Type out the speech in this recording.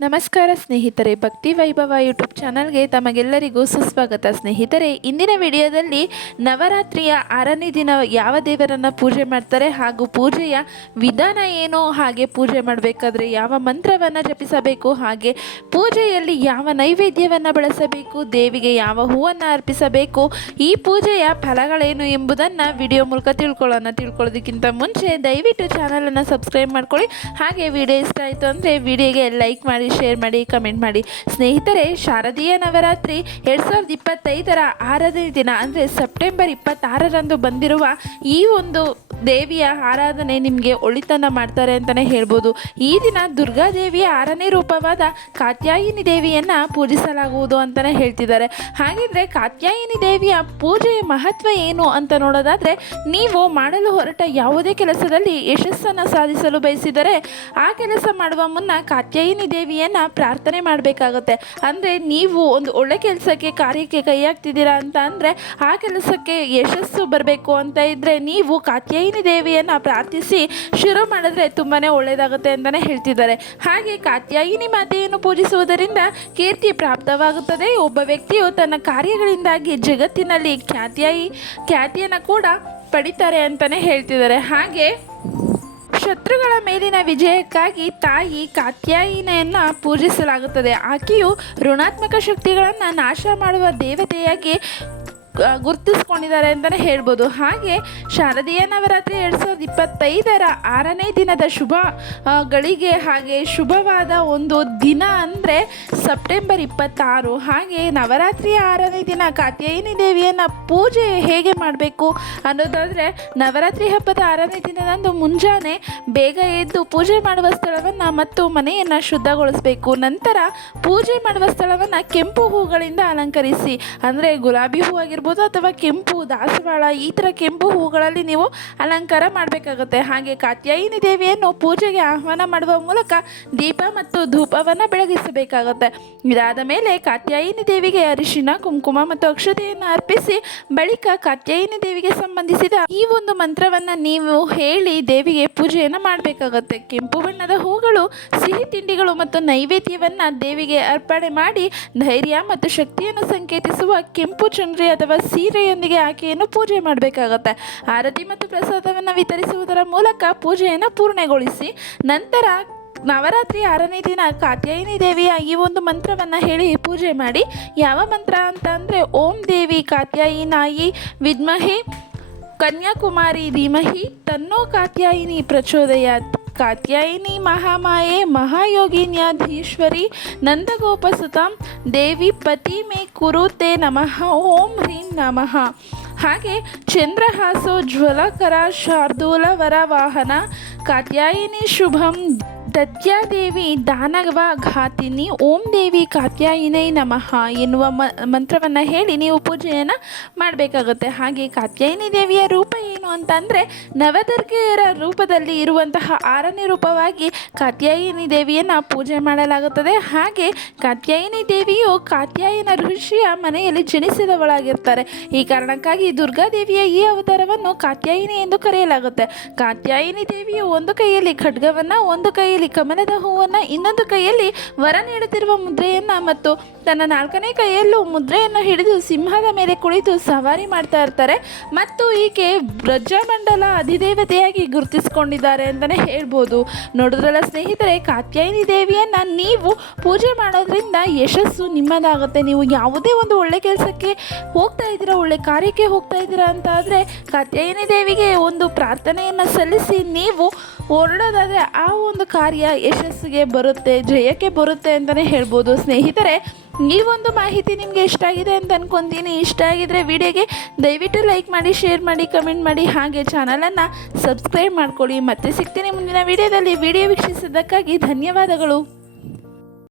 ನಮಸ್ಕಾರ ಸ್ನೇಹಿತರೆ, ಭಕ್ತಿ ವೈಭವ ಯೂಟ್ಯೂಬ್ ಚಾನಲ್ಗೆ ತಮಗೆಲ್ಲರಿಗೂ ಸುಸ್ವಾಗತ. ಸ್ನೇಹಿತರೆ, ಇಂದಿನ ವಿಡಿಯೋದಲ್ಲಿ ನವರಾತ್ರಿಯ ಆರನೇ ದಿನ ಯಾವ ದೇವರನ್ನು ಪೂಜೆ ಮಾಡ್ತಾರೆ ಹಾಗೂ ಪೂಜೆಯ ವಿಧಾನ ಏನು? ಹಾಗೆ ಪೂಜೆ ಮಾಡಬೇಕಾದ್ರೆ ಯಾವ ಮಂತ್ರವನ್ನು ಜಪಿಸಬೇಕು? ಹಾಗೆ ಪೂಜೆಯಲ್ಲಿ ಯಾವ ನೈವೇದ್ಯವನ್ನು ಬಳಸಬೇಕು? ದೇವಿಗೆ ಯಾವ ಹೂವನ್ನು ಅರ್ಪಿಸಬೇಕು? ಈ ಪೂಜೆಯ ಫಲಗಳೇನು ಎಂಬುದನ್ನು ವಿಡಿಯೋ ಮೂಲಕ ತಿಳ್ಕೊಳ್ಳೋಣ. ತಿಳ್ಕೊಳ್ಳೋದಕ್ಕಿಂತ ಮುಂಚೆ ದಯವಿಟ್ಟು ಚಾನಲನ್ನು ಸಬ್ಸ್ಕ್ರೈಬ್ ಮಾಡ್ಕೊಳ್ಳಿ. ಹಾಗೆ ವಿಡಿಯೋ ಇಷ್ಟ ಆಯಿತು ಅಂದರೆ ವಿಡಿಯೋಗೆ ಲೈಕ್ ಮಾಡಿ ಶೇರ್ ಮಾಡಿ ಕಮೆಂಟ್ ಮಾಡಿ ಸ್ನೇಹಿತರೆ, ಶಾರದೀಯ ನವರಾತ್ರಿ ಎರಡು ಸಾವಿರದ ಇಪ್ಪತ್ತೈದರ ಆರನೇ ದಿನ ಅಂದರೆ ಸೆಪ್ಟೆಂಬರ್ ಇಪ್ಪತ್ತಾರರಂದು ಬಂದಿರುವ ಈ ಒಂದು ದೇವಿಯ ಆರಾಧನೆ ನಿಮಗೆ ಒಳಿತನ ಮಾಡ್ತಾರೆ ಅಂತಲೇ ಹೇಳ್ಬೋದು. ಈ ದಿನ ದುರ್ಗಾದೇವಿಯ ಆರನೇ ರೂಪವಾದ ಕಾತ್ಯಾಯಿನಿ ದೇವಿಯನ್ನು ಪೂಜಿಸಲಾಗುವುದು ಅಂತಲೇ ಹೇಳ್ತಿದ್ದಾರೆ. ಹಾಗಿದ್ರೆ ಕಾತ್ಯಾಯಿನಿ ದೇವಿಯ ಪೂಜೆಯ ಮಹತ್ವ ಏನು ಅಂತ ನೋಡೋದಾದರೆ, ನೀವು ಮಾಡಲು ಹೊರಟ ಯಾವುದೇ ಕೆಲಸದಲ್ಲಿ ಯಶಸ್ಸನ್ನು ಸಾಧಿಸಲು ಬಯಸಿದರೆ ಆ ಕೆಲಸ ಮಾಡುವ ಮುನ್ನ ಕಾತ್ಯಾಯಿನಿ ದೇವಿಯನ್ನು ಪ್ರಾರ್ಥನೆ ಮಾಡಬೇಕಾಗುತ್ತೆ. ಅಂದರೆ ನೀವು ಒಂದು ಒಳ್ಳೆ ಕೆಲಸಕ್ಕೆ ಕಾರ್ಯಕ್ಕೆ ಕೈ ಹಾಕ್ತಿದ್ದೀರಾ ಅಂತ ಅಂದರೆ ಆ ಕೆಲಸಕ್ಕೆ ಯಶಸ್ಸು ಬರಬೇಕು ಅಂತ ಇದ್ದರೆ ನೀವು ಕಾತ್ಯಾಯಿನಿ ದೇವಿಯನ್ನು ಪ್ರಾರ್ಥಿಸಿ ಶುರು ಮಾಡಿದ್ರೆ ತುಂಬಾ ಒಳ್ಳೆಯದಾಗುತ್ತೆ ಅಂತಲೇ ಹೇಳ್ತಿದ್ದಾರೆ. ಹಾಗೆ ಕಾತ್ಯಾಯಿನಿ ಮಾತೆಯನ್ನು ಪೂಜಿಸುವುದರಿಂದ ಕೀರ್ತಿ ಪ್ರಾಪ್ತವಾಗುತ್ತದೆ. ಒಬ್ಬ ವ್ಯಕ್ತಿಯು ತನ್ನ ಕಾರ್ಯಗಳಿಂದಾಗಿ ಜಗತ್ತಿನಲ್ಲಿ ಖ್ಯಾತಿಯಾಯಿ ಖ್ಯಾತಿಯನ್ನು ಕೂಡ ಪಡಿತಾರೆ ಅಂತಲೇ ಹೇಳ್ತಿದ್ದಾರೆ. ಹಾಗೆ ಶತ್ರುಗಳ ಮೇಲಿನ ವಿಜಯಕ್ಕಾಗಿ ತಾಯಿ ಕಾತ್ಯಾಯಿನೆಯನ್ನು ಪೂಜಿಸಲಾಗುತ್ತದೆ. ಆಕೆಯು ಋಣಾತ್ಮಕ ಶಕ್ತಿಗಳನ್ನು ನಾಶ ಮಾಡುವ ದೇವತೆಯಾಗಿ ಗುರುತಿಸ್ಕೊಂಡಿದ್ದಾರೆ ಅಂತಲೇ ಹೇಳ್ಬೋದು. ಹಾಗೆ ಶಾರದೀಯ ನವರಾತ್ರಿ ಎರಡು ಸಾವಿರದ ಇಪ್ಪತ್ತೈದರ ಆರನೇ ದಿನದ ಶುಭ ಗಳಿಗೆ ಹಾಗೆ ಶುಭವಾದ ಒಂದು ದಿನ ಅಂದರೆ ಸೆಪ್ಟೆಂಬರ್ ಇಪ್ಪತ್ತಾರು. ಹಾಗೆ ನವರಾತ್ರಿಯ ಆರನೇ ದಿನ ಕಾತ್ಯಾಯಿನಿ ದೇವಿಯನ್ನು ಪೂಜೆ ಹೇಗೆ ಮಾಡಬೇಕು ಅನ್ನೋದಾದರೆ ನವರಾತ್ರಿ ಹಬ್ಬದ ಆರನೇ ದಿನದಂದು ಮುಂಜಾನೆ ಬೇಗ ಎದ್ದು ಪೂಜೆ ಮಾಡುವ ಸ್ಥಳವನ್ನು ಮತ್ತು ಮನೆಯನ್ನು ಶುದ್ಧಗೊಳಿಸಬೇಕು. ನಂತರ ಪೂಜೆ ಮಾಡುವ ಸ್ಥಳವನ್ನು ಕೆಂಪು ಹೂಗಳಿಂದ ಅಲಂಕರಿಸಿ, ಅಂದರೆ ಗುಲಾಬಿ ಹೂ ಆಗಿರ್ಬೋದು ಅಥವಾ ಕೆಂಪು, ದಾಸವಾಳ, ಈ ಥರ ಕೆಂಪು ಹೂಗಳಲ್ಲಿ ನೀವು ಅಲಂಕಾರ ಮಾಡಬೇಕಾಗುತ್ತೆ. ಹಾಗೆ ಕಾತ್ಯಾಯಿನಿ ದೇವಿಯನ್ನು ಪೂಜೆಗೆ ಆಹ್ವಾನ ಮಾಡುವ ಮೂಲಕ ದೀಪ ಮತ್ತು ಧೂಪವನ್ನು ಬೆಳಗಿಸಬೇಕಾಗುತ್ತೆ. ಇದಾದ ಮೇಲೆ ಕಾತ್ಯಾಯಿನಿ ದೇವಿಗೆ ಅರಿಶಿನ, ಕುಂಕುಮ ಮತ್ತು ಅಕ್ಷತೆಯನ್ನು ಅರ್ಪಿಸಿ ಬಳಿಕ ಕಾತ್ಯಾಯಿನಿ ದೇವಿಗೆ ಸಂಬಂಧಿಸಿದ ಈ ಒಂದು ಮಂತ್ರವನ್ನು ನೀವು ಹೇಳಿ ದೇವಿಗೆ ಪೂಜೆಯನ್ನು ಮಾಡಬೇಕಾಗುತ್ತೆ. ಕೆಂಪು ಬಣ್ಣದ ಹೂಗಳು, ಸಿಹಿ ತಿಂಡಿಗಳು ಮತ್ತು ನೈವೇದ್ಯವನ್ನು ದೇವಿಗೆ ಅರ್ಪಣೆ ಮಾಡಿ ಧೈರ್ಯ ಮತ್ತು ಶಕ್ತಿಯನ್ನು ಸಂಕೇತಿಸುವ ಕೆಂಪು ಚಂದ್ರಿ ಅಥವಾ ಸೀರೆಯೊಂದಿಗೆ ಆಕೆಯನ್ನು ಪೂಜೆ ಮಾಡಬೇಕಾಗತ್ತೆ. ಆರತಿ ಮತ್ತು ಪ್ರಸಾದವನ್ನು ವಿತರಿಸುವುದರ ಮೂಲಕ ಪೂಜೆಯನ್ನು ಪೂರ್ಣಗೊಳಿಸಿ ನಂತರ ನವರಾತ್ರಿ ಆರನೇ ದಿನ ಕಾತ್ಯಾಯಿನಿ ದೇವಿಯ ಈ ಒಂದು ಮಂತ್ರವನ್ನು ಹೇಳಿ ಪೂಜೆ ಮಾಡಿ. ಯಾವ ಮಂತ್ರ ಅಂತ ಅಂದರೆ, ಓಂ ದೇವಿ ಕಾತ್ಯಾಯಿನಾಯಿ ವಿದ್ಮಹಿ ಕನ್ಯಾಕುಮಾರಿ ಧೀಮಹಿ ತನ್ನೋ ಕಾತ್ಯಾಯಿನಿ ಪ್ರಚೋದಯಾತ್. ಕಾತ್ಯಾಯಿನಿ ಮಹಾಮಾಯೆ, ಮಹಾಯೋಗಿನ್ಯಾಧೀಶ್ವರಿ ನಂದಗೋಪಸುತಂ ದೇವಿ ಪತಿ ಮೇ ಕುರುತೆ ನಮಃ, ಓಂ ಹ್ರೀಂ ನಮಃ. ಹಾಗೆ ಚಂದ್ರಹಾಸೋ ಜ್ವಲಕರ ಶಾರ್ದೂಲವರ ವಾಹನ ಕಾತ್ಯಾಯಿನಿ ಶುಭಂ, ದತ್ಯಾದೇವಿ ದಾನವ ಘಾತಿನಿ, ಓಂ ದೇವಿ ಕಾತ್ಯಾಯಿನೈ ನಮಃ ಎನ್ನುವ ಮಂತ್ರವನ್ನು ಹೇಳಿ ನೀವು ಪೂಜೆಯನ್ನು ಮಾಡಬೇಕಾಗುತ್ತೆ. ಹಾಗೆ ಕಾತ್ಯಾಯಿನಿ ದೇವಿಯ ರೂಪ ಏನು ಅಂತಂದರೆ ನವದುರ್ಗೆಯರ ರೂಪದಲ್ಲಿ ಇರುವಂತಹ ಆರನೇ ರೂಪವಾಗಿ ಕಾತ್ಯಾಯಿನಿ ದೇವಿಯನ್ನು ಪೂಜೆ ಮಾಡಲಾಗುತ್ತದೆ. ಹಾಗೆ ಕಾತ್ಯಾಯಿನಿ ದೇವಿಯು ಕಾತ್ಯಾಯನ ಋಷಿಯ ಮನೆಯಲ್ಲಿ ಜನಿಸಿದವಳಾಗಿರ್ತಾರೆ. ಈ ಕಾರಣಕ್ಕಾಗಿ ದುರ್ಗಾದೇವಿಯ ಈ ಅವತಾರವನ್ನು ಕಾತ್ಯಾಯಿನಿ ಎಂದು ಕರೆಯಲಾಗುತ್ತೆ. ಕಾತ್ಯಾಯಿನಿ ದೇವಿಯು ಒಂದು ಕೈಯಲ್ಲಿ ಖಡ್ಗವನ್ನು, ಒಂದು ಕೈಯಲ್ಲಿ ಕಮಲದ ಹೂವನ್ನು, ಇನ್ನೊಂದು ಕೈಯಲ್ಲಿ ವರ ನೀಡುತ್ತಿರುವ ಮುದ್ರೆಯನ್ನು ಮತ್ತು ತನ್ನ ನಾಲ್ಕನೇ ಕೈಯಲ್ಲೂ ಮುದ್ರೆಯನ್ನು ಹಿಡಿದು ಸಿಂಹದ ಮೇಲೆ ಕುಳಿತು ಸವಾರಿ ಮಾಡ್ತಾ ಇರ್ತಾರೆ. ಮತ್ತು ಈಕೆ ಬ್ರಜಮಂಡಲ ಅಧಿದೇವತೆಯಾಗಿ ಗುರುತಿಸಿಕೊಂಡಿದ್ದಾರೆ ಅಂತಲೇ ಹೇಳ್ಬೋದು. ನೋಡಿದ್ರಲ್ಲ ಸ್ನೇಹಿತರೆ, ಕಾತ್ಯಾಯಿನಿ ದೇವಿಯನ್ನು ನೀವು ಪೂಜೆ ಮಾಡೋದ್ರಿಂದ ಯಶಸ್ಸು ನಿಮ್ಮದಾಗುತ್ತೆ. ನೀವು ಯಾವುದೇ ಒಂದು ಒಳ್ಳೆ ಕೆಲಸಕ್ಕೆ ಹೋಗ್ತಾ ಇದ್ದೀರಾ, ಒಳ್ಳೆ ಕಾರ್ಯಕ್ಕೆ ಹೋಗ್ತಾ ಇದ್ದೀರಾ ಅಂತ ಆದರೆ ಕಾತ್ಯಾಯಿನಿ ದೇವಿಗೆ ಒಂದು ಪ್ರಾರ್ಥನೆಯನ್ನು ಸಲ್ಲಿಸಿ ನೀವು ಹೊರಡೋದಾದರೆ ಆ ಒಂದು ಕಾರ್ಯ ಯಶಸ್ಸಿಗೆ ಬರುತ್ತೆ, ಜಯಕ್ಕೆ ಬರುತ್ತೆ ಅಂತಲೇ ಹೇಳ್ಬೋದು. ಸ್ನೇಹಿತರೆ, ಈ ಒಂದು ಮಾಹಿತಿ ನಿಮಗೆ ಇಷ್ಟ ಆಗಿದೆ ಅಂತ ಅನ್ಕೊತೀನಿ. ಇಷ್ಟ ಆಗಿದ್ರೆ ವಿಡಿಯೋಗೆ ದಯವಿಟ್ಟು ಲೈಕ್ ಮಾಡಿ, ಶೇರ್ ಮಾಡಿ, ಕಮೆಂಟ್ ಮಾಡಿ. ಹಾಗೆ ಚಾನಲನ್ನು ಸಬ್ಸ್ಕ್ರೈಬ್ ಮಾಡ್ಕೊಳ್ಳಿ. ಮತ್ತೆ ಸಿಗ್ತೀನಿ ಮುಂದಿನ ವಿಡಿಯೋದಲ್ಲಿ. ವಿಡಿಯೋ ವೀಕ್ಷಿಸಿದ್ದಕ್ಕಾಗಿ ಧನ್ಯವಾದಗಳು.